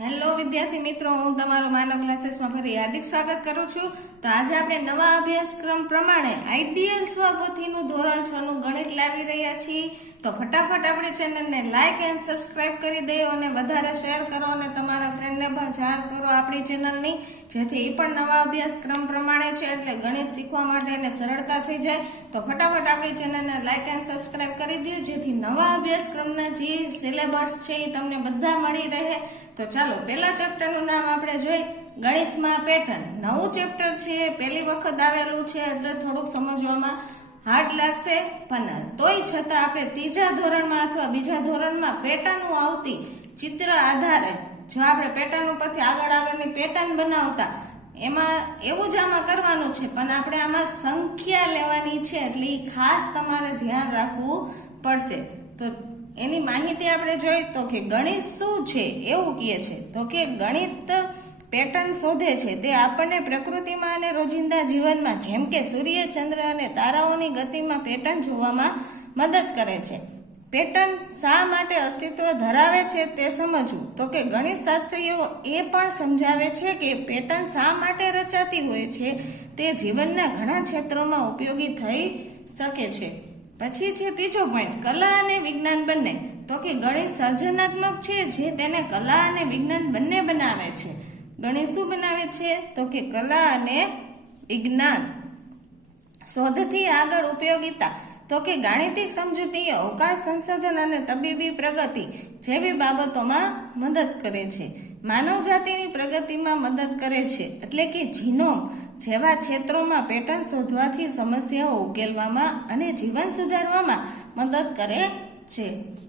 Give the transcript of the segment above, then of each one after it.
Hello વિદ્યાર્થી મિત્રો, હું તમારો માનવ ક્લાસીસમાં ફરી હાર્દિક સ્વાગત કરું છું. તો આજે આપણે નવા અભ્યાસક્રમ પ્રમાણે આઈડિયલ સ્વપોથીનું ધોરણ 6 નું ગણિત લાવી રહ્યા છીએ. તો ફટાફટ આપણી ચેનલને લાઈક એન્ડ સબસ્ક્રાઇબ કરી દો અને વધારે શેર કરો અને તમારા ફ્રેન્ડને પણ જાણ કરો આપણી ચેનલની, જેથી એ પણ નવા અભ્યાસક્રમ પ્રમાણે છે એટલે ગણિત શીખવા માટે એને સરળતા થઈ જાય. તો ફટાફટ આપણી ચેનલને લાઈક એન્ડ સબસ્ક્રાઇબ કરી દો જેથી નવા અભ્યાસક્રમના જે સિલેબસ છે એ તમને બધા મળી રહે. તો ચાલો પહેલા ચેપ્ટરનું નામ આપણે જોઈ, ગણિતમાં પેટર્ન. નવું ચેપ્ટર છે, પહેલી વખત આવેલું છે એટલે થોડુંક સમજવામાં હાર્ડ લાગશે, પણ તોય છતાં આપણે ત્રીજા ધોરણમાં અથવા બીજા ધોરણમાં પેટર્ન આવતી ચિત્ર આધારે જો આપણે પેટર્ન ઉપરથી આગળની પેટર્ન બનાવતા એમાં એવું જ આમાં કરવાનું છે, પણ આપણે આમાં સંખ્યા લેવાની છે એટલે ખાસ તમારે ધ્યાન રાખવું પડશે. તો એની માહિતી આપણે જોઈ તો કે ગણિત શું છે એવું કહે છે. તો કે ગણિત પેટર્ન શોધે છે, તે આપણને પ્રકૃતિમાં અને રોજિંદા જીવનમાં જેમ કે સૂર્ય, ચંદ્ર અને તારાઓની ગતિમાં પેટર્ન જોવામાં મદદ કરે છે. પેટર્ન શા માટે અસ્તિત્વ ધરાવે છે તે સમજવું. તો કે ગણિત શાસ્ત્રીઓ એ પણ સમજાવે છે કે પેટર્ન શા માટે રચાતી હોય છે, તે જીવનના ઘણા ક્ષેત્રોમાં ઉપયોગી થઈ શકે છે. પછી છે ત્રીજો પોઈન્ટ, કલા અને વિજ્ઞાન બંને. તો કે ગણિત સર્જનાત્મક છે જે તેને કલા અને વિજ્ઞાન બંને બનાવે છે. ગણિત શું બનાવે છે? તો કે કલા અને વિજ્ઞાન. શોધથી આગળ ઉપયોગિતા. તો કે ગાણિતિક સમજૂતી અવકાશ સંશોધન અને તબીબી પ્રગતિ જેવી બાબતોમાં મદદ કરે છે. માનવ જાતિની પ્રગતિમાં મદદ કરે છે, એટલે કે જીનોમ જેવા ક્ષેત્રોમાં પેટર્ન શોધવાથી સમસ્યાઓ ઉકેલવામાં અને જીવન સુધારવામાં મદદ કરે છે.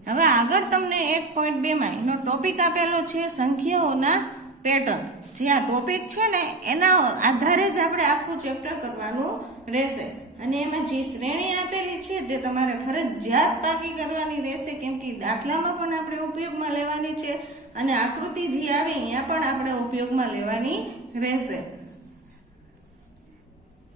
હવે આગળ તમને 1.2 માં એનો ટોપિક આપેલો છે સંખ્યાઓના પેટર્ન. જે આ ટોપિક છે ને એના આધારે જ આપણે આખું ચેપ્ટર કરવાનું રહેશે અને એમાં જે શ્રેણી આપેલી છે તે તમારે ફરજિયાત પાકી કરવાની રહેશે, કેમ કે દાખલામાં પણ આપણે ઉપયોગમાં લેવાની છે અને આકૃતિ જે આવે ત્યાં પણ આપણે ઉપયોગમાં લેવાની રહેશે.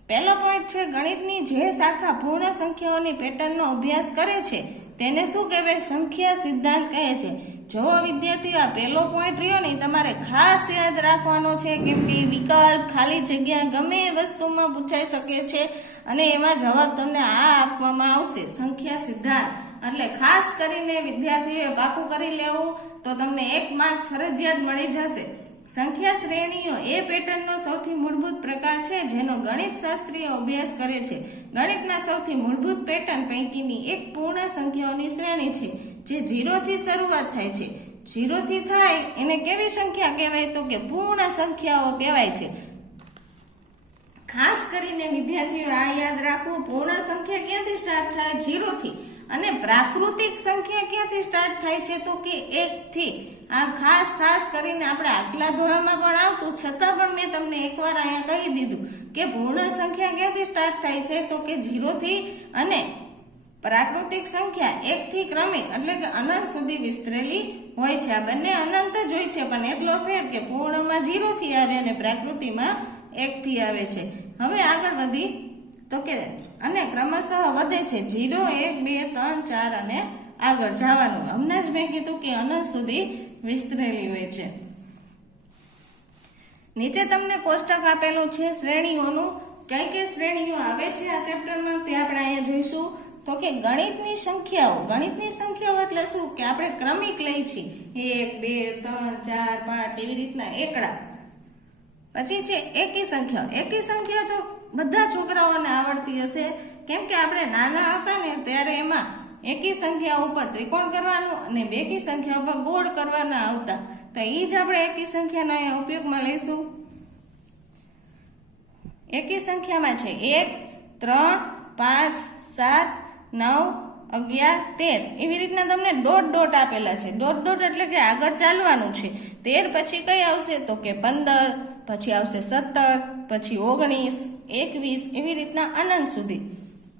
પહેલો પોઈન્ટ છે, ગણિતની જે શાખા પૂર્ણ સંખ્યાઓની પેટર્નનો અભ્યાસ કરે છે તેને શું કહેવાય? સંખ્યા સિદ્ધાંત કહે છે. જો વિદ્યાર્થીઓ આ પહેલો પોઈન્ટ રહ્યો ને તમારે ખાસ યાદ રાખવાનો છે, કેમ કે વિકલ્પ, ખાલી જગ્યા ગમે એ વસ્તુમાં પૂછાઈ શકે છે અને એમાં જવાબ તમને આ આપવામાં આવશે, સંખ્યા સિદ્ધાંત. એટલે ખાસ કરીને વિદ્યાર્થીઓએ પાકું કરી લેવું તો તમને 1 માર્ક ફરજિયાત મળી જશે. સંખ્યા શ્રેણીઓ એ પેટર્નનો સૌથી મૂળભૂત પ્રકાર છે જેનો ગણિત શાસ્ત્રીય અભ્યાસ કરે છે. ગણિતના સૌથી મૂળભૂત પેટર્ન પૈકીની એક પૂર્ણ સંખ્યાઓની શ્રેણી છે જે 0 થી શરૂઆત થાય છે. 0 થી થાય એને કેવી સંખ્યા કહેવાય? તો કે પૂર્ણ સંખ્યાઓ કહેવાય છે. ખાસ કરીને વિદ્યાર્થીઓ આ યાદ રાખવું, પૂર્ણ સંખ્યા ક્યાંથી સ્ટાર્ટ થાય? 0 થી. અને પ્રાકૃતિક સંખ્યા ક્યાંથી સ્ટાર્ટ થાય છે? તો કે 1 થી. આ ખાસ કરીને આપણે આગલા ધોરણમાં પણ આવતું, છતાં પણ મેં તમને એકવાર અહીંયા કહી દીધું કે પૂર્ણ સંખ્યા ક્યાંથી સ્ટાર્ટ થાય છે? તો કે 0 થી, અને પ્રાકૃતિક સંખ્યા 1 થી ક્રમિક એટલે કે અનંત સુધી વિસ્તરેલી હોય છે. આ બંને અનંત જ હોય છે, પણ એટલો ફેર કે પૂર્ણમાં 0 થી આવે અને પ્રાકૃતિમાં 1 થી આવે છે. હવે આગળ વધી તો કે અને ક્રમશઃ વધે છે 0, 1, 2, 3, 4 અને આગળ જવાનું. હમણાં જ મેં કીધું કે અનંત સુધી વિસ્તરેલી હોય છે. નીચે તમને કોષ્ટક આપેલું છે શ્રેણીઓનું. કઈ શ્રેણીઓ આવે છે આ ચેપ્ટરમાં તે આપણે અહીંયા જોઈશું. તો કે ગણિતની સંખ્યાઓ. ગણિતની સંખ્યાઓ એટલે શું? કે આપણે ક્રમિક લઈ છીએ 1, 2, 3, 4, 5 એવી રીતના એકડા. પછી છે એકી સંખ્યાઓ. એકી સંખ્યા તો બધા છોકરાઓને આવડતી હશે, કેમ કે આપણે નાના હતા ને ત્યારે એમાં એકી સંખ્યા ઉપર ત્રિકોણ કરવાનું અને બેકી સંખ્યા ઉપર ગોળ કરવાના આવતા. તો એ જ આપણે એકી સંખ્યાનો અહીંયા ઉપયોગમાં લઈશું. એકી સંખ્યામાં છે 1, 3, 5, 7, 9, 11, 13 એવી રીતના તમને ડોટ આપેલા છે. ડોટ એટલે કે આગળ ચાલવાનું છે. 13 પછી કઈ આવશે? તો કે 15, પછી આવશે 17, પછી 19, 21 એવી રીતના અનંત સુધી.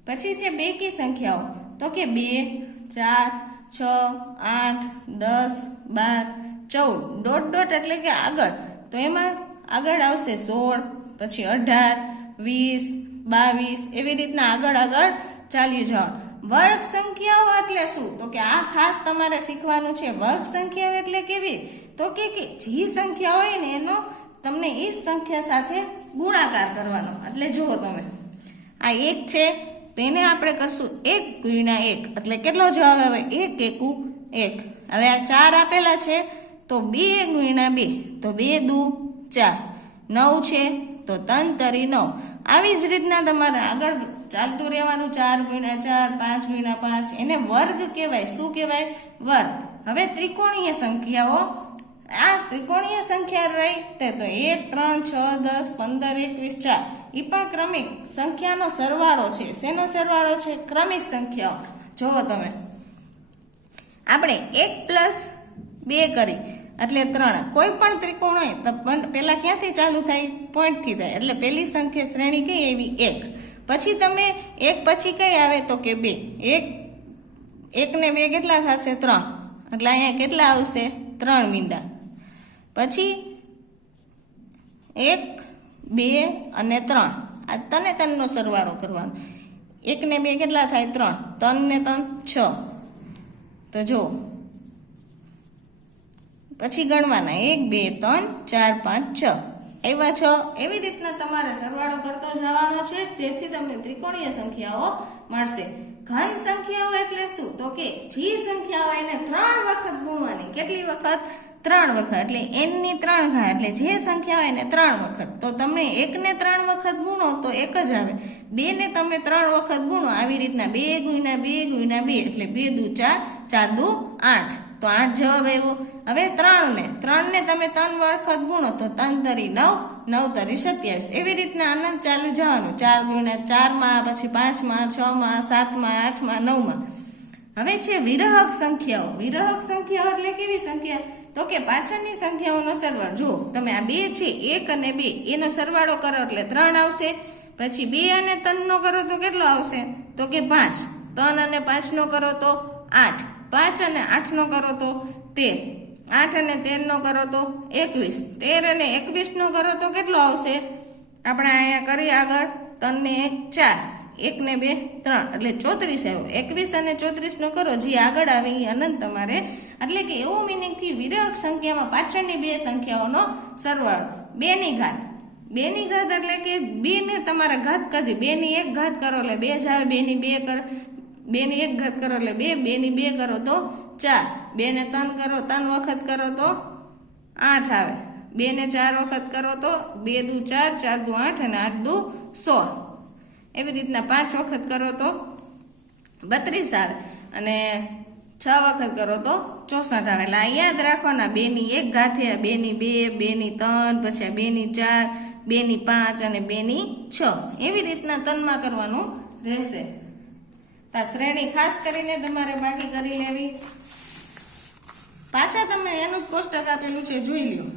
પછી છે બેકી સંખ્યાઓ. તો કે 2, 4, 6, 8, 10, 12, 14. ડોટ એટલે કે આગળ. તો એમાં આગળ આવશે 16, પછી 18, 20, 22 એવી રીતના આગળ ચાલ્યું જવાનું. વર્ગ સંખ્યાઓ એટલે શું? તો કે આ ખાસ તમારે શીખવાનું છે. વર્ગ સંખ્યાઓ એટલે કેવી? તો કે જે સંખ્યા હોય ને એનો તમને એ સંખ્યા સાથે ગુણાકાર કરવાનો. એટલે જુઓ તમે આ 1 છે તો એને આપણે કરશું 1 ગુણ્યા 1 એટલે કેટલો જવાબ આવે? 1 એકુ 1. હવે આ 4 આપેલા છે તો 2 ગુણ્યા 2 તો 2 દુ 4. 9 છે તો 3 તરી 9. આવી જ રીતના તમારે આગળ ચાલતું રહેવાનું. 4 ગુણ્યા 4, 5 ગુણ્યા 5 એને વર્ગ કહેવાય. શું કહેવાય? વર્ગ. હવે ત્રિકોણીય સંખ્યાઓ, આ ત્રિકોણીય સંખ્યા રહી તો 1, 3, 6, 10, 15, 21, 4 એ પણ ક્રમિક સંખ્યાનો સરવાળો છે. શેનો સરવાળો છે? ક્રમિક સંખ્યાઓ. જોવો તમે આપણે 1+2 કરી એટલે 3. કોઈ પણ ત્રિકોણ હોય તો પેલા ક્યાંથી ચાલુ થાય? પોઈન્ટથી થાય. એટલે પેલી સંખ્યા શ્રેણી કઈ એવી? 1. પછી તમે 1 પછી કઈ આવે? તો કે 2. 1 ને 2 કેટલા થશે? 3. એટલે અહીંયા કેટલા આવશે? 3 મીંડા. પછી 1, 2 અને 3 આ ત્રણનો સરવાળો કરવાનો. 1 ને 2 કેટલા થાય? 3. 3 ને 3 6. તો જો પછી ગણવાના 1, 2, 3, 4, 5, 6 એવા 6. એવી રીતના તમારે સરવાળો કરતો જવાનો છે જેથી તમને ત્રિકોણીય સંખ્યાઓ મળશે. ઘન સંખ્યાઓ એટલે શું? તો કે જે સંખ્યાઓ એને 3 વખત ગુણવાની. કેટલી વખત? 3 વખત. એટલે n ની 3 ઘાત એટલે જે સંખ્યા હોય એને 3 વખત. તો તમને 1 ને 3 વખત ગુણો તો 1 જ આવે. 2 ને તમે 3 વખત ગુણો આવી રીતના 2 ગુણ્યા 2 ગુણ્યા 2 એટલે 2 દુ 4, 4 દુ 8 તો 8 જવાબ આવ્યો. હવે 3 ને તમે 3 વખત ગુણો તો 3 તરી 9, 9 તરી 27. એવી રીતના આનંદ ચાલુ જવાનું. 4 ગુણ્યા 4 માં, પછી 5 માં, 6 માં, 7 માં, 8 માં, 9 માં. હવે છે વિરહક સંખ્યાઓ. વિરહક સંખ્યાઓ એટલે કેવી સંખ્યા? તો કે પાછળની સંખ્યાઓનો સરવાળો. જો તમે આ 2 છે 1 અને 2 એનો સરવાળો કરો એટલે 3 આવશે. પછી 2 અને 3 નો કરો તો કેટલો આવશે? તો કે 5. 3 અને 5 નો કરો તો 8. 5 અને 8 નો કરો તો 13. 8 અને 13 નો કરો તો 21. 13 અને 21 નો કરો તો કેટલો આવશે? આપણે અહીંયા કરી આગળ 3 ને 1 4, 1 ને 2 3 એટલે 34 આવ્યો. 21 અને 34 નો કરો જે આગળ આવે એ અનંત તમારે. એટલે કે એવો મિનિંગથી વિરહક સંખ્યામાં પાછળની 2 સંખ્યાઓનો સરવાળો. 2 ની ઘાત. 2 ની ઘાત એટલે કે 2 ને તમારે ઘાત કરી 2 ની 1 ઘાત કરો એટલે 2 જ આવે. 2 ની 2 કરો 2 ની 1 ઘાત કરો એટલે 2. 2 ની 2 કરો તો 4. 2 ને 3 કરો 3 વખત કરો તો 8 આવે. 2 ને 4 વખત કરો તો 2 દુ 4, 4 દુ 8 અને 8 દુ 16. એવી રીતના 5 વખત કરો તો 32 આવે અને 6 વખત કરો તો 64 આવે. એટલે આ યાદ રાખવાના. 2 ની 1 ઘાત 2 ની 2, 2 ની 3, પછી 2 ની 4, 2 ની 5 અને 2 ની 6. એવી રીતના 3 માં કરવાનું રહેશે. તો શ્રેણી ખાસ કરીને તમારે બાકી કરી લેવી. પાછા તમને એનું કોષ્ટક આપેલું છે જોઈ લ્યો.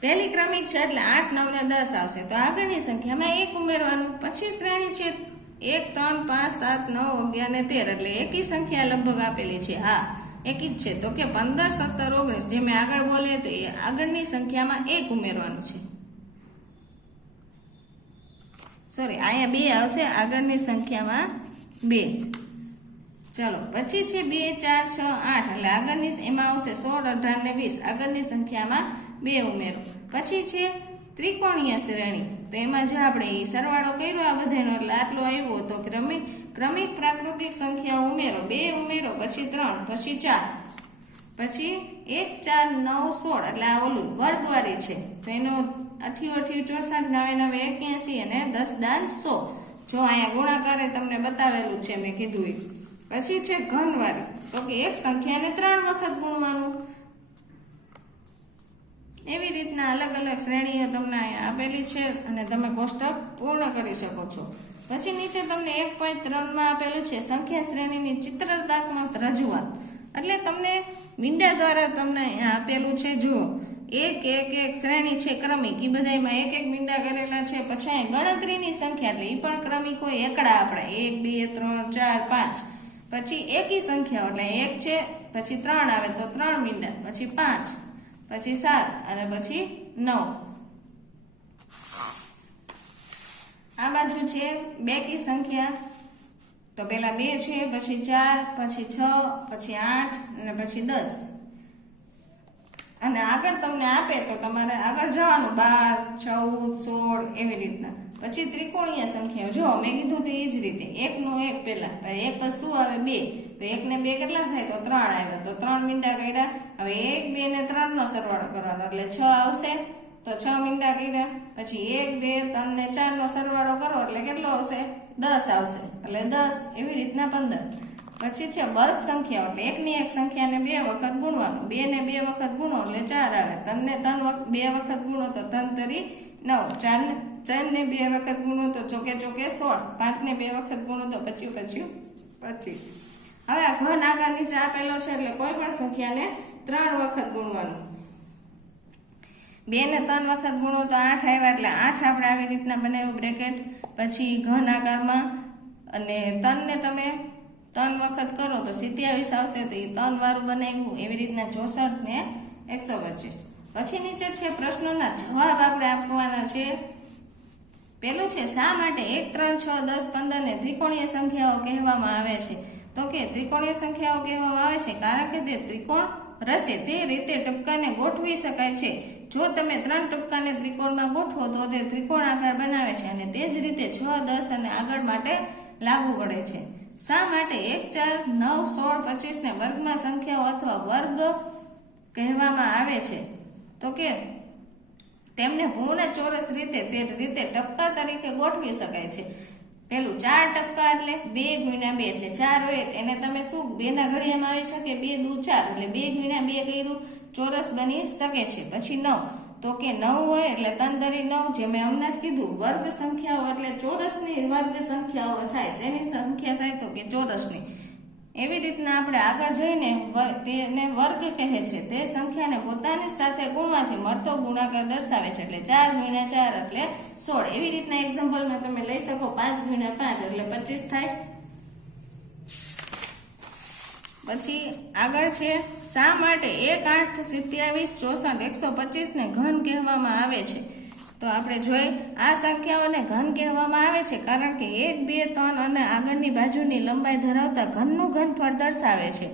પહેલી ક્રમિક છે એટલે 8, 9 ને 10 આવશે. તો આગળની સંખ્યામાં 1 ઉમેરવાનું. પછી શ્રેણી છે 1, 3, 5, 7, 9, 11 ને 13 એટલે એકી સંખ્યા લગભગ આપેલી છે. હા એકી જ છે. તો કે 15, 17, 19 જે મેં આગળ બોલે તો એ આગળની સંખ્યામાં 1 ઉમેરવાનું છે. સોરી અહીંયા 2 આવશે. આગળની સંખ્યામાં 2. ચલો પછી છે 2, 4, 6, 8 એટલે આગળની એમાં આવશે 16, 18 ને 20. આગળની સંખ્યામાં 2 ઉમેરો. પછી છે ત્રિકોણીય શ્રેણી. તો એમાં જે આપણે સરવાળો કર્યો આ બધાનો એટલે આટલો આવ્યો. તો ક્રમિક પ્રાકૃતિક સંખ્યાઓ ઉમેરો. 2 ઉમેરો, પછી 3, પછી 4, પછી 1, 4, 9, 16 એટલે આ ઓલું વર્ગવાળી છે. તો એનો 88, 64, 99, 81 અને 10 દાન 100. જો અહીંયા ગુણાકારે તમને બતાવેલું છે મેં કીધું એ. પછી છે ઘનવાળી. તો કે એક સંખ્યાને 3 વખત ગુણવાનું. એવી રીતના અલગ અલગ શ્રેણીઓ તમને અહીંયા આપેલી છે અને તમે કોષ્ટક પૂર્ણ કરી શકો છો. પછી નીચે તમને 1.3 માં આપેલું છે સંખ્યા શ્રેણીની ચિત્રાત્મક રજૂઆત. એટલે તમને મીંડા દ્વારા તમને અહીંયા આપેલું છે. જુઓ 1, 1, 1 શ્રેણી છે ક્રમિક. એ બધામાં 1, 1 મીંડા કરેલા છે. પછી અહીંયા ગણતરીની સંખ્યા એટલે એ પણ ક્રમિક હોય. એકડા આપણે 1, 2, 3, 4, 5. પછી એકી સંખ્યાઓ એટલે 1 છે, પછી 3 આવે તો 3 મીંડા, પછી 5, પછી 7 અને પછી 9. આ બાજુ છે બેકી સંખ્યા તો પેલા 2 છે, પછી 4, પછી 6, પછી 8 અને પછી 10. અને આગળ તમને આપે તો તમારે આગળ જવાનું 12, 14, 16 એવી રીતના. પછી ત્રિકોણીય સંખ્યાઓ જો મેં કીધું તો એ જ રીતે 1 નો 1 પેલા, 1 પછી શું આવે 2, તો 1 ને 2 કેટલા થાય તો 3 આવ્યા, તો 3 મીંડા કર્યા. હવે 1, 2 ને 3 નો સરવાળો કરવાનો એટલે 6 આવશે, તો 6 મીંડા કર્યા. પછી 1, 2, 3 ને 4 નો સરવાળો કરો એટલે કેટલો આવશે 10 આવશે, એટલે 10 એવી રીતના 15. પછી છે વર્ગ સંખ્યાઓ એટલે 1 ની 1 સંખ્યાને 2 વખત ગુણવાનું, 2 ને 2 વખત ગુણો એટલે 4 આવે, 3 ને 2 વખત ગુણો તો 3 તરી 9, 4 ને 2 વખત ગુણો તો ચોકે ચોકે 16, 5 ને 2 વખત ગુણો તો 25. હવે આ ઘન આગળ નીચે આપેલો છે એટલે કોઈ પણ સંખ્યાને 3 વખત ગુણવાનું. 2 ને 3 વખત ગુણો તો 8 આવ્યા, એટલે 8 આપણે આવી રીતના બનાવ્યું બ્રેકેટ. પછી ઘન આકારમાં અને 3 ને તમે 3 વખત કરો તો 27 આવશે, તો એ 3 વાળું બનાવ્યું. એવી રીતના 64 ને 125. પછી નીચે છે પ્રશ્નોના જવાબ આપણે આપવાના છે. પેલું છે શા માટે 1, 3, 6, 10, 15 ને ત્રિકોણીય સંખ્યાઓ કહેવામાં આવે છે? તો કે ત્રિકોણીય સંખ્યાઓ કહેવામાં આવે છે કારણ કે તે ત્રિકોણ રચે તે રીતે ટપકાને ગોઠવી શકાય છે. જો તમે 3 ટપકાને ત્રિકોણમાં ગોઠવો તો તે ત્રિકોણ આકાર બનાવે છે, અને તે જ રીતે 6, 10 અને આગળ માટે લાગુ પડે છે. શા માટે 1, 4, 9, 16, 25 ને વર્ગમાં સંખ્યાઓ અથવા વર્ગ કહેવામાં આવે છે? તો કે તેમને પૂર્ણ ચોરસ રીતે તે રીતે ટપકા તરીકે ગોઠવી શકાય છે. પેલું 4 ટપકા એટલે 2 ગુણ્યા 2 એટલે 4 હોય, એને તમે શું 2 ના ઘડિયામાં આવી શકે, 2 દુ 4 એટલે 2 ગુણ્યા 2 કર્યું, ચોરસ બની શકે છે. પછી 9, તો કે 9 હોય એટલે 3 તરી 9, જે મેં હમણાં જ કીધું વર્ગ સંખ્યાઓ એટલે ચોરસની વર્ગ સંખ્યાઓ થાય. શેની સંખ્યા થાય તો કે ચોરસની. એવી રીતના આપણે આગળ જઈને તેને વર્ગ કહે છે. તે સંખ્યાને પોતાની સાથે ગુણવાથી મળતો ગુણાકાર દર્શાવે છે, એટલે 4 ગુણ્યા 4 એટલે 16. એવી રીતના એક્ઝામ્પલમાં તમે લઈ શકો 5 ગુણ્યા 5 એટલે 25 થાય. પછી આગળ છે શા માટે 1, 8, 27, 64, 125 ને ઘન કહેવામાં આવે છે? તો આપણે જોઈ આ સંખ્યાઓને ઘન કહેવામાં આવે છે કારણ કે 1, 2, 3 અને આગળની બાજુની લંબાઈ ધરાવતા ઘનનું ઘનફળ દર્શાવે છે.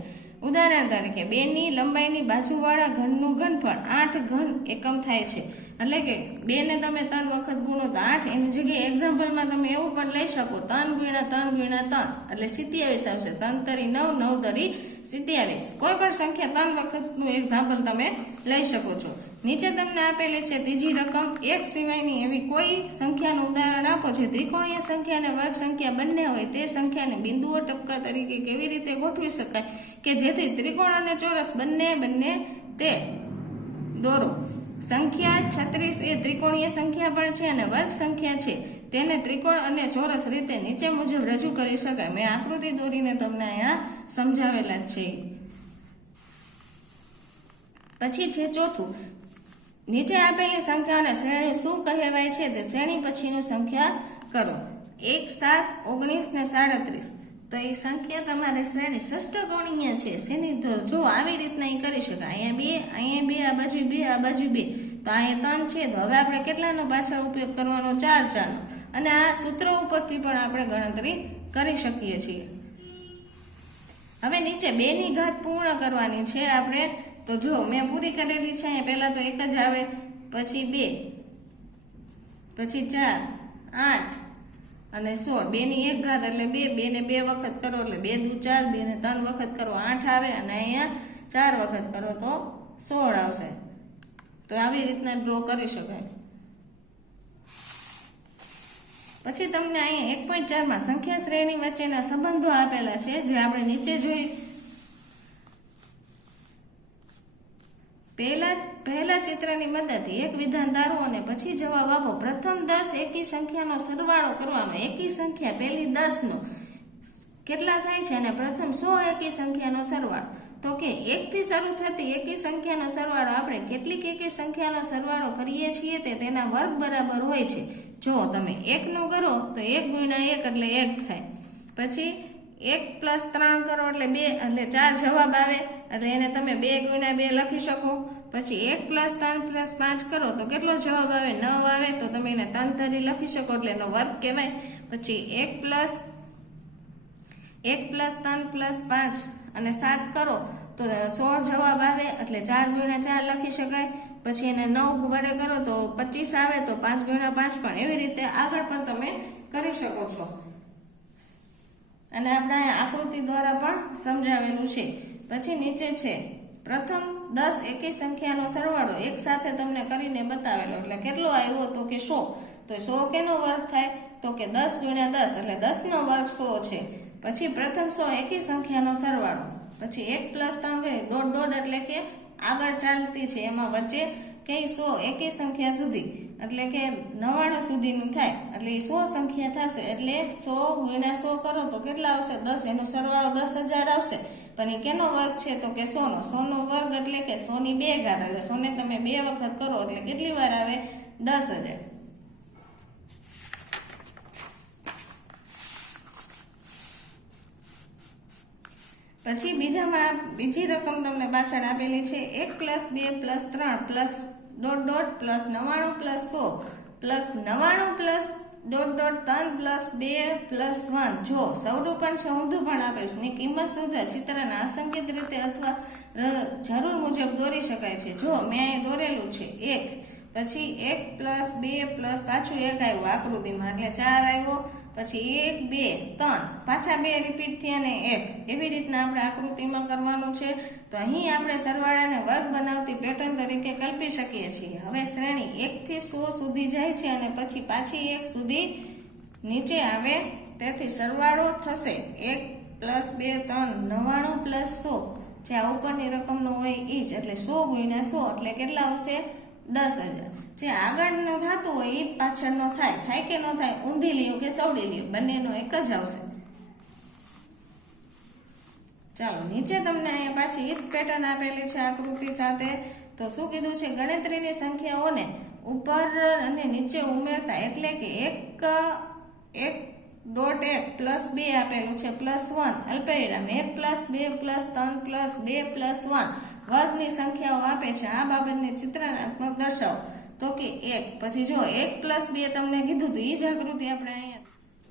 ઉદાહરણ તરીકે 2 ની લંબાઈની બાજુવાળા ઘનનું ઘનફળ 8 ઘન એકમ થાય છે. એટલે કે 2 ને તમે 3 વખત ગુણો તો 8, એની જગ્યાએ એક્ઝામ્પલમાં તમે એવું પણ લઈ શકો 3 ગુણ્યા 3 ગુણ્યા 3 એટલે 27 આવશે. 3 તરી 9, 9 તરી 27. કોઈ પણ સંખ્યા 3 વખતનું એક્ઝામ્પલ તમે લઈ શકો છો. નીચે તમને આપેલી છે ત્રીજી રકમ 1 સિવાયની એવી કોઈ સંખ્યાનું ઉદાહરણ આપો છે. ત્રિકોણીય સંખ્યા અને વર્ગ સંખ્યા બંને હોય તે સંખ્યાને બિંદુઓ ટપકા તરીકે કેવી રીતે ગોઠવી શકાય કે જેથી ત્રિકોણ અને ચોરસ બંને તે દોરો. સંખ્યા 36 એ ત્રિકોણીય સંખ્યા પણ છે અને વર્ગ સંખ્યા છે. તેને ત્રિકોણ અને ચોરસ રીતે નીચે મુજબ રજૂ કરી શકાય. મેં આકૃતિ દોરીને તમને અહીંયા સમજાવેલા છે. પછી છે ચોથું, નીચે આપેલી સંખ્યાને શ્રેણી શું કહેવાય છે તે શ્રેણી પછીનું સંખ્યા કરો. 1, 7, 19 ને 37. તો એ સંખ્યા તમારે શ્રેણી ષષ્ઠકોણીય છે. શેની તો જો આવી રીતના એ કરી શકાય. અહીંયા 2, આ બાજુ 2, તો અહીંયા 3 છે. તો હવે આપણે કેટલાનો પાછળ ઉપયોગ કરવાનો? 4, 4 નો. અને આ સૂત્ર ઉપરથી પણ આપણે ગણતરી કરી શકીએ છીએ. હવે નીચે 2 ની ઘાત પૂર્ણ કરવાની છે આપણે. તો જો મેં પૂરી કરેલી છે. અહીંયા પહેલા તો 1 જ આવે, પછી 2, પછી 4, 8 અને 16. 2 ની 1 ઘાત એટલે 2, 2 ને 2 વખત કરો એટલે 2 દુ 4, 2 ને 3 વખત કરો 8 આવે, અને અહીંયા 4 વખત કરો તો 16 આવશે. તો આવી રીતના ડ્રો કરી શકાય. પછી તમને અહીંયા 1.4 માં સંખ્યા શ્રેણી વચ્ચેના સંબંધો આપેલા છે, જે આપણે નીચે જોઈ. પહેલા ચિત્રની મદદથી એક વિધાન ધારો અને પછી જવાબ આપો. પ્રથમ 10 એકી સંખ્યાનો સરવાળો કરવાનો. એકી સંખ્યા પહેલી 10 નો કેટલા થાય છે અને પ્રથમ 100 એકી સંખ્યાનો સરવાળો. તો કે 1 થી શરૂ થતી એકી સંખ્યાનો સરવાળો આપણે કેટલીક એકી સંખ્યાનો સરવાળો કરીએ છીએ તે તેના વર્ગ બરાબર હોય છે. જો તમે 1 નો કરો તો 1 ગુણ્યા 1 એટલે 1 થાય. પછી 1 + 3 કરો એટલે 2 એટલે 4 જવાબ આવે, એટલે એને તમે 2 ગુણ્યા 2 લખી શકો. પછી 1 + 3 + 5 કરો તો કેટલો જવાબ આવે? 9 આવે. તો તમે એને 3 તરી લખી શકો એટલે એનો વર્ગ કહેવાય. પછી 1 + 1 + 3 + 5 અને 7 કરો તો 16 જવાબ આવે, એટલે 4 × 4 લખી શકાય. પછી એને 9 વડે કરો તો 25 આવે, તો 5 × 5 પણ. એવી રીતે આગળ પણ તમે કરી શકો છો. અને આપણે આકૃતિ દ્વારા પણ સમજાવેલું છે. પછી નીચે છે પ્રથમ 10 એકી સંખ્યાનો સરવાળો એક સાથે તમને કરીને બતાવેલો, એટલે કેટલો આવ્યો તો કે 100. તો 100 કેનો વર્ગ થાય તો કે 10 × 10, એટલે 10 નો વર્ગ 100 છે. પછી પ્રથમ 100 એકી સંખ્યાનો સરવાળો, પછી 1 + 3 ડોટ ડોટ, એટલે કે આગળ ચાલતી છે એમાં વચ્ચે કઈ 100 એકી સંખ્યા સુધી, એટલે કે 99 સુધીનું થાય, એટલે એ 100 સંખ્યા થશે. એટલે 100 × 100 કરો તો કેટલા આવશે 10, એનો સરવાળો 10,000 આવશે. પણ એ કેનો વર્ગ છે તો કે 100 નો. 100 નો વર્ગ એટલે કે 100 ની 2 ઘાત, એટલે 100 ને તમે 2 વખત કરો એટલે કેટલી વાર આવે 10,000. પછી બીજી રકમ તમને પાછળ આપેલી છે 1 + 2 + 3 + ડોટ ડોટ +99 + 100 +99 + ડોટ ડોટ 3 + 2 + 1. જો સ્વરૂપન છે ઊંધું પણ આપીશું ની કિંમત શોધવા ચિત્રને આસંકિત રીતે અથવા જરૂર મુજબ દોરી શકાય છે. જો મેં અહીં દોરેલું છે 1, પછી 1 + 2 + પાછું 1 આવ્યું આકૃતિમાં, એટલે 4 આવ્યો. પછી 1 2 3 પાછા 2 રિપીટ થયા અને 1. એવી રીતના આપણે આકૃતિમાં કરવાનું છે. તો અહીં આપણે સરવાળાને વર્ગ બનાવતી પેટર્ન તરીકે કલ્પી શકીએ છીએ. હવે શ્રેણી 1 થી 100 સુધી જાય છે અને પછી પાછી 1 સુધી નીચે આવે, તેથી સરવાળો થશે 1 + 2 3 99 + 100. જે આ ઉપરની રકમનો હોય એ જ, એટલે 100 × 100 એટલે કેટલા આવશે 10,000. જે આગળનો થતું હોય એ પાછળનો થાય કે ન થાય, ઊંધી લ્યો કે સવડી લ્યો, બંનેનો એક જ આવશે. ચાલો નીચે તમને અહીંયા પાછી ઈ પેટર્ન આપેલી છે આકૃતિ સાથે. તો શું કીધું છે, ગણતરીની સંખ્યાઓને ઉપર અને નીચે ઉમેરતા, એટલે કે 1 ડોટ 1 + 2 આપેલું છે +1 અલ્પવિરામ 1 + 2 + 3 + 2 + 1 વર્ગની સંખ્યાઓ આપે છે. આ બાબતને ચિત્રાત્મક દર્શાવો તો કે 1. પછી જો 1 + 2 તમને કીધું તો એ જ આકૃતિ આપણે અહીંયા.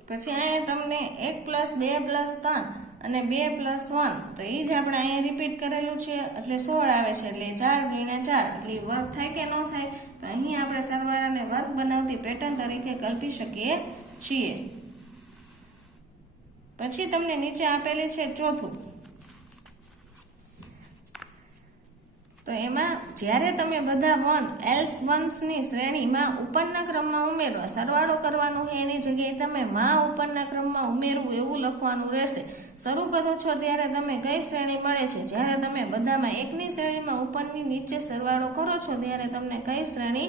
પછી અહીંયા તમને 1 + 2 + 3 અને 2 + 1, તો એ જ આપણે અહીંયા રિપીટ કરેલું છે, એટલે 16 આવે છે. એટલે 4 × 4 એટલે વર્ગ થાય કે ન થાય, તો અહીં આપણે સરવાળાને વર્ગ બનાવતી પેટર્ન તરીકે કલ્પી શકીએ છીએ. પછી તમને નીચે આપેલી છે ચોથું. તો એમાં જ્યારે તમે બધા 1 એલ્સ વન્સની શ્રેણીમાં ઉપરના ક્રમમાં ઉમેરવા સરવાળો કરવાનો હોય એની જગ્યાએ તમે માં ઉપરના ક્રમમાં ઉમેરવું એવું લખવાનું રહેશે. શરૂ કરો છો ત્યારે તમે કઈ શ્રેણી મળે છે, જ્યારે તમે બધામાં એકની શ્રેણીમાં ઉપરની નીચે સરવાળો કરો છો ત્યારે તમને કઈ શ્રેણી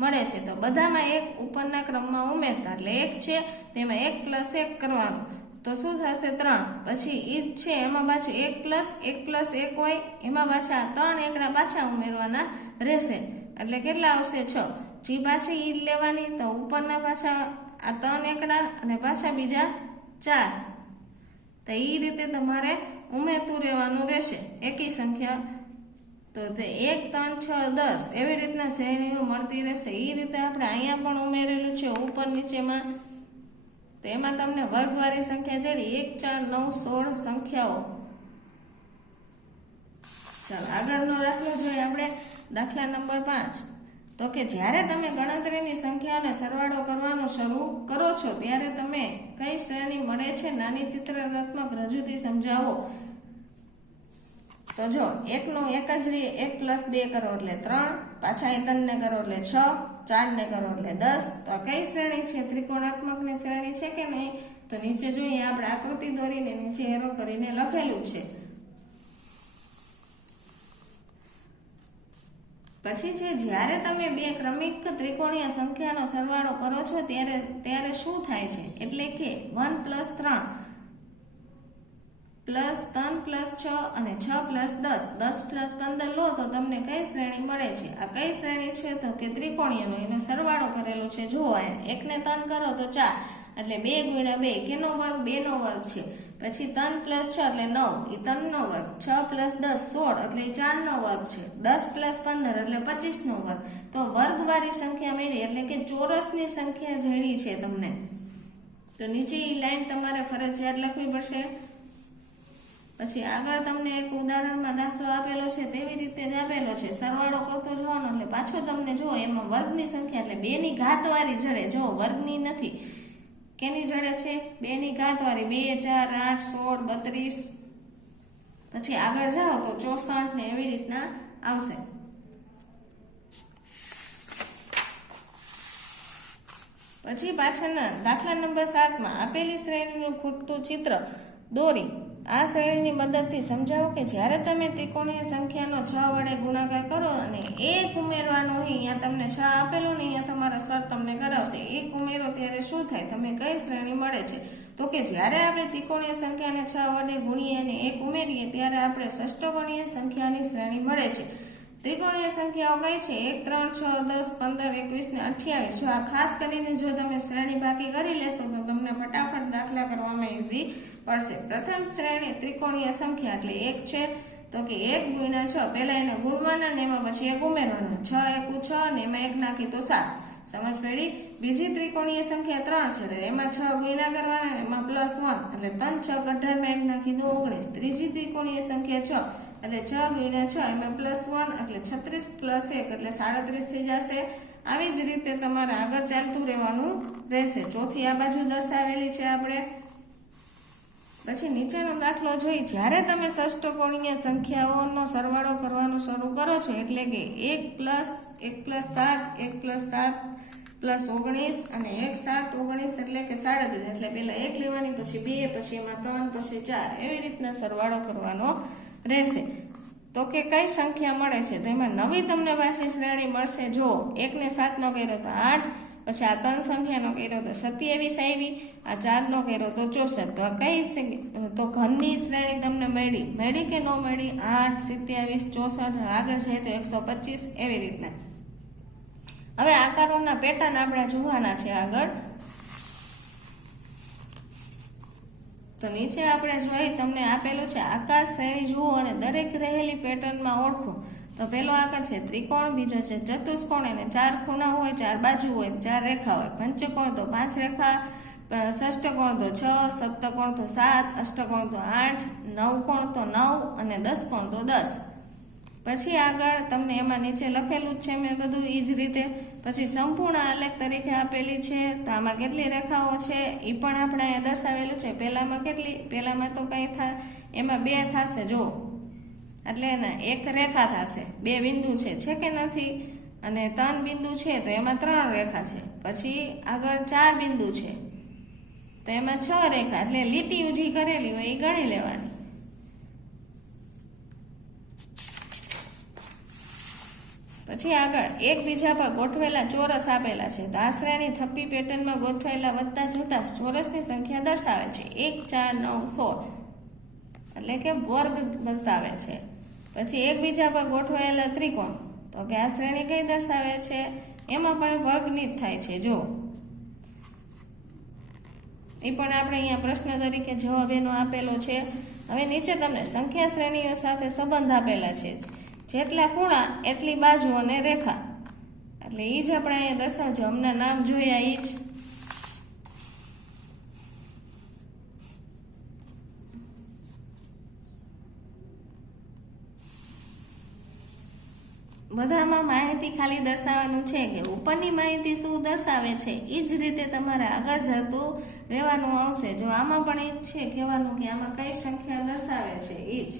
મળે છે. તો બધામાં 1 ઉપરના ક્રમમાં ઉમેરતા, એટલે 1 છે તેમાં 1 + 1 કરવાનું, તો શું થશે 3. પછી ઈ છે એમાં પાછું 1 + 1 હોય, એમાં પાછા 3 એકડા પાછા ઉમેરવાના રહેશે, એટલે કેટલા આવશે 6. જે પાછી ઈ લેવાની, તો ઉપરના પાછા આ 3 એકડા અને પાછા બીજા 4. તો એ રીતે તમારે ઉમેરતું રહેવાનું રહેશે એકી સંખ્યા. તો તે 1 3 6 10 એવી રીતના શ્રેણીઓ મળતી રહેશે. એ રીતે આપણે અહીંયા પણ ઉમેરેલું છે ઉપર નીચેમાં. તો એમાં તમને વર્ગવાળી સંખ્યા જેડી 1 4 9 16 સંખ્યાઓ. ચાલો આગળનો દાખલો જોઈએ આપણે. દાખલા નંબર 5. તો કે જ્યારે તમે ગણતરીની સંખ્યાને સરવાળો કરવાનો શરૂ કરો છો ત્યારે તમે કઈ શ્રેણી મળે છે નાની ચિત્રાત્મક રજૂઆતથી સમજાવો. તો જો 1 નું એક જ 1 + 2 કરો એટલે 3, પાછા 3 ને કરો એટલે 6, 4 ને કરો એટલે 10. તો કઈ શ્રેણી છે, ત્રિકોણાત્મકની શ્રેણી છે કે નહીં. તો નીચે જોઈએ આપણે આકૃતિ દોરીને નીચે એરો કરીને લખેલું છે. પછી છે જ્યારે તમે બે ક્રમિક ત્રિકોણીય સંખ્યાનો સરવાળો કરો છો ત્યારે શું થાય છે, એટલે કે 1 + 3 + 6 અને 6 + 10 10 + 15 લો તો તમને કઈ શ્રેણી મળે છે. આ કઈ શ્રેણી છે તો કે ત્રિકોણીયનો, એનો સરવાળો કરેલો છે. જુઓ 1 ને 3 કરો તો 4, એટલે 2 × 2 કેનો વર્ગ 2 નો વર્ગ છે. પછી 3 + 6 એટલે 9, એ 3 નો વર્ગ. 6 + 10 16 એટલે 4 નો વર્ગ છે. 10 + 15 એટલે 25 નો વર્ગ. તો વર્ગવાળી સંખ્યા મળી, એટલે કે ચોરસની સંખ્યા જેડી છે તમને. તો નીચે એ લાઈન તમારે ફરજિયાત લખવી પડશે. પછી આગળ તમને એક ઉદાહરણમાં દાખલો આપેલો છે તેવી રીતે જ આપેલો છે. સરવાળો કરતો જવાનો એટલે પાછો તમને જો એમાં વર્ગની સંખ્યા એટલે 2 ની ઘાત વાળી જડે. જો વર્ગની નથી, કેની જડે છે? 2 ની ઘાત વાળી. 2, 4, 8, 16, 32. પછી આગળ જાઓ તો 64 ને એવી રીતના આવશે. પછી પાછળના દાખલા નંબર 7 માં આપેલી શ્રેણીનું ખૂટતું ચિત્ર દોરી આ શ્રેણીની મદદથી સમજાવો કે જ્યારે તમે ત્રિકોણીય સંખ્યાનો 6 વડે ગુણાકાર કરો અને 1 ઉમેરવાનો હોય, અહીંયા તમને 6 આપેલો ને અહીંયા તમારા સર તમને કરાવશે 1 ઉમેરો ત્યારે શું થાય? તમે કઈ શ્રેણી મળે છે? તો કે જ્યારે આપણે ત્રિકોણીય સંખ્યાને 6 વડે ગુણીએ અને 1 ઉમેરીએ ત્યારે આપણે ષષ્ઠકોણીય સંખ્યાની શ્રેણી મળે છે. ત્રિકોણીય સંખ્યાઓ કઈ છે? 1, 3, 6, 10, 15, 21 ને 28. જો આ ખાસ કરીને જો તમે શ્રેણી બાકી કરી લેશો તો તમને ફટાફટ દાખલા કરવામાં ઈઝી પડશે. પ્રથમ શ્રેણી ત્રિકોણીય સંખ્યા એટલે 1 છે તો કે 1 ગુણ્યા 6. પહેલા એને ગુણવાના ને એમાં પછી 1 ઉમેરવાના. 6 × 6 ને એમાં 1 નાખી તો 7. સમજ પડી? બીજી ત્રિકોણીય સંખ્યા 3 છે એટલે એમાં 6 ગુણ્યા કરવાના એમાં +1 એટલે 3, 6, 18 માં 1 નાખી દો 19. ત્રીજી ત્રિકોણીય સંખ્યા 6 એટલે 6 ગુણ્યા 6 એમાં +1 એટલે 36 + 1 એટલે 37 થઈ જશે. આવી જ રીતે તમારે આગળ ચાલતું રહેવાનું રહેશે. ચોથી આ બાજુ દર્શાવેલી છે આપણે. પછી નીચેનો દાખલો જોઈ જ્યારે તમે ષષ્ઠકોણીય સંખ્યાઓનો સરવાળો કરવાનું શરૂ કરો છો એટલે કે 1 + 1 + 7 1 + 7 + 19 અને 1 7 19 એટલે કે 37. એટલે પહેલા 1 લેવાની પછી 2 પછી એમાં 3 પછી 4 એવી રીતના સરવાળો કરવાનો રહેશે. તો કે કઈ સંખ્યા મળે છે? તો એમાં નવી તમને પાછી શ્રેણી મળશે. જો 1 ને 7 નો કર્યો તો 8, પછી આ 3 સંખ્યાનો કર્યો તો 27 આવી, આ 4 નો કર્યો તો 64. તો આ કઈ તો ઘનની શ્રેણી તમને મળી કે ન મળી? 8, 27, 64, આગળ જાય તો 125 એવી રીતના. હવે આકારોના પેટર્ન આપણે જોવાના છે આગળ. તો નીચે આપણે જોઈ તમને આપેલું છે આકાર શ્રેણી જુઓ અને દરેક રહેલી પેટર્નમાં ઓળખો. તો પહેલો આકાર છે ત્રિકોણ, બીજો છે ચતુષ્કોણ અને 4 ખૂણા હોય, 4 બાજુ હોય, 4 રેખા હોય. પંચકોણ તો 5 રેખા, ષષ્ઠકોણ તો 6, સપ્તકોણ તો 7, અષ્ટકોણ તો 8, નવકોણ તો 9 અને 10 કોણ તો 10. પછી આગળ તમને એમાં નીચે લખેલું જ છે મેં બધું એ જ રીતે. પછી સંપૂર્ણ આલેખ તરીકે આપેલી છે. તો આમાં કેટલી રેખાઓ છે એ પણ આપણે અહીંયા દર્શાવેલું છે. પહેલામાં કેટલી? પહેલામાં તો કઈ થાય એમાં 2 થશે જો, એટલે એના 1 રેખા થશે. 2 બિંદુ છે કે નથી? અને 3 બિંદુ છે તો એમાં 3 રેખા છે. પછી આગળ 4 બિંદુ છે તો એમાં 6 રેખા. એટલે લીટી ઊંધી કરેલી હોય એ ગણી લેવાની. પછી આગળ એકબીજા પર ગોઠવેલા ચોરસ આપેલા છે. તો આ શ્રેણી થપ્પી પેટર્નમાં ગોઠવાયેલા વધતા જતા ચોરસની સંખ્યા દર્શાવે છે. 1, 4, 9, 16 એટલે કે વર્ગ બતાવે છે. પછી એકબીજા પર ગોઠવાયેલા ત્રિકોણ તો કે આ શ્રેણી કઈ દર્શાવે છે? એમાં પણ વર્ગની જ થાય છે. જો એ પણ આપણે અહીંયા પ્રશ્ન તરીકે જવાબ એનો આપેલો છે. હવે નીચે તમને સંખ્યા શ્રેણીઓ સાથે સંબંધ આપેલા છે. જેટલા ખૂણા એટલી બાજુ અને રેખા. એટલે એ જ આપણે અહીંયા દર્શાવજો. હમણાં નામ જોયા એ જ. બધામાં માહિતી ખાલી દર્શાવવાનું છે કે ઉપરની માહિતી શું દર્શાવે છે એ જ રીતે તમારે આગળ જતું રહેવાનું આવશે. જો આમાં પણ એ જ છે કહેવાનું કે આમાં કઈ સંખ્યા દર્શાવે છે એ જ.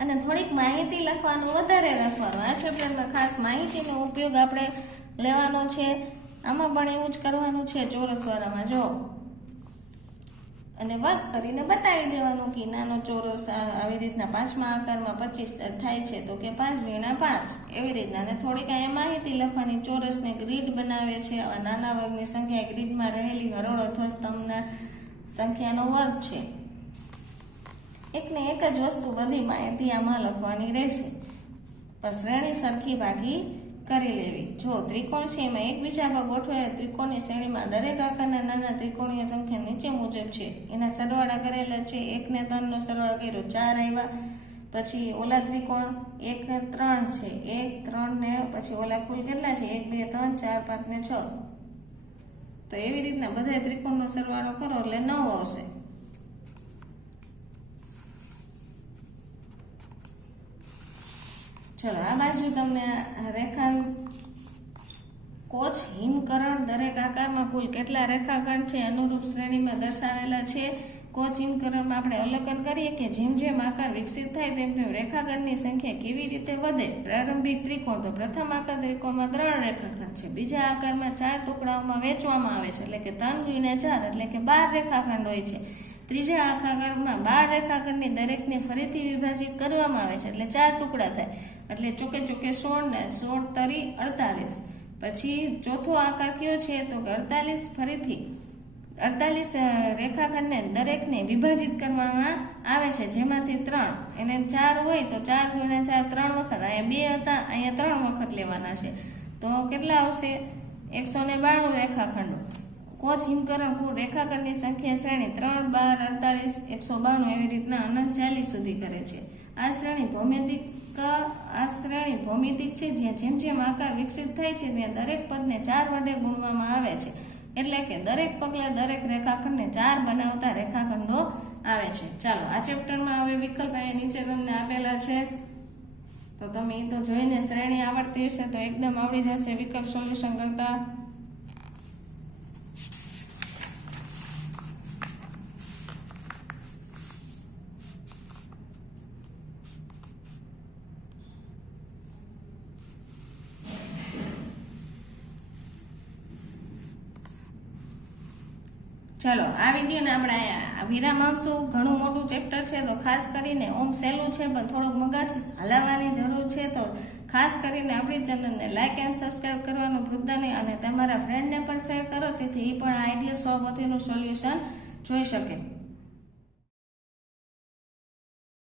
અને થોડીક માહિતી લખવાનું વધારે રાખવાનું. આ ચેપ્ટરમાં ખાસ માહિતીનો ઉપયોગ આપણે લેવાનો છે. આમાં પણ એવું જ કરવાનું છે ચોરસવાળામાં જો. અને વર્ક કરીને બતાવી દેવાનું કે નાનો ચોરસ આવી રીતના 5મા આકારમાં 25 થાય છે તો કે 5 × 5 એવી રીતના. અને થોડીક અહીંયા માહિતી લખવાની. ચોરસને ગ્રીડ બનાવે છે. આવા નાના વર્ગની સંખ્યા ગ્રીડમાં રહેલી હરોળ અથવા સ્તંભના સંખ્યાનો વર્ગ છે. એકને એક જ વસ્તુ બધી માહિતી આમાં લખવાની રહેશે. પણ શ્રેણી સરખી ભાગી કરી લેવી. જો ત્રિકોણ છે એમાં એકબીજા પર ગોઠવાયેલા ત્રિકોણની શ્રેણીમાં દરેક આકારના નાના ત્રિકોણીય સંખ્યા નીચે મુજબ છે. એના સરવાળા કરેલા છે. 1 ને 3 નો સરવાળો કર્યો 4 આવ્યા. પછી ઓલા ત્રિકોણ 1 ને 3 છે. 1, 3 ને પછી ઓલા કુલ કેટલા છે? 1, 2, 3, 4, 5 ને 6. તો એવી રીતના બધા ત્રિકોણનો સરવાળો કરો એટલે 9 આવશે. ચલો આ બાજુ તમને રેખાંક કોચ હિમકરણ દરેક આકારમાં કુલ કેટલા રેખાખંડ છે અનુરૂપ શ્રેણીમાં દર્શાવેલા છે. કોચ હિમકરણમાં આપણે અવલોકન કરીએ કે જેમ જેમ આકાર વિકસિત થાય તેમ તેમ રેખાખંડની સંખ્યા કેવી રીતે વધે. પ્રારંભિક ત્રિકોણ તો પ્રથમ આકાર ત્રિકોણમાં 3 રેખાખંડ છે. બીજા આકારમાં 4 ટુકડાઓમાં વહેંચવામાં આવે છે એટલે કે 3 × 4 એટલે કે 12 રેખાખંડ હોય છે. ત્રીજા આકારમાં 12 રેખાખંડની દરેકને ફરીથી વિભાજિત કરવામાં આવે છે એટલે 4 ટુકડા થાય એટલે ચોકે ચોકે 16 ને 16 તરી 48. પછી ચોથો આકાર કયો છે તો કે 48 ફરીથી 48 રેખાખંડને દરેકને વિભાજિત કરવામાં આવે છે જેમાંથી 3 એને 4 હોય તો 4 × 4 3 વખત. અહીંયા 2 હતા અહીંયા 3 વખત લેવાના છે તો કેટલા આવશે 192 રેખાખંડો. કોચ હિમકરણ કુલ રેખાખંડની સંખ્યા શ્રેણી 3, 12, 48, 192 એવી રીતના અનંત 40 સુધી કરે છે. આ શ્રેણી ભૌમિતિક છે જ્યાં જેમ જેમ આકાર વિકસિત થાય છે ત્યાં દરેક પદને 4 વડે ગુણવામાં આવે છે એટલે કે દરેક પગલા દરેક રેખાખંડને 4 બનાવતા રેખાખંડો આવે છે. ચાલો આ ચેપ્ટરમાં હવે વિકલ્પ અહીંયા નીચે તમને આપેલા છે તો તમે એ તો જોઈને શ્રેણી આવડતી હશે તો એકદમ આવડી જશે વિકલ્પ સોલ્યુશન કરતા. ચલો આ વિડીયોને આપણે વિરામ આપશું. ઘણું મોટું ચેપ્ટર છે તો ખાસ કરીને ઓમ સહેલું છે પણ થોડુંક મગજ હલાવવાની જરૂર છે તો ખાસ કરીને આપણી ચેનલને લાઇક એન્ડ સબસ્ક્રાઇબ કરવાનું ભૂલતા નહીં અને તમારા ફ્રેન્ડને પણ શેર કરો તેથી એ પણ આ આઈડિયલ સ્વપતિનું સોલ્યુશન જોઈ શકે.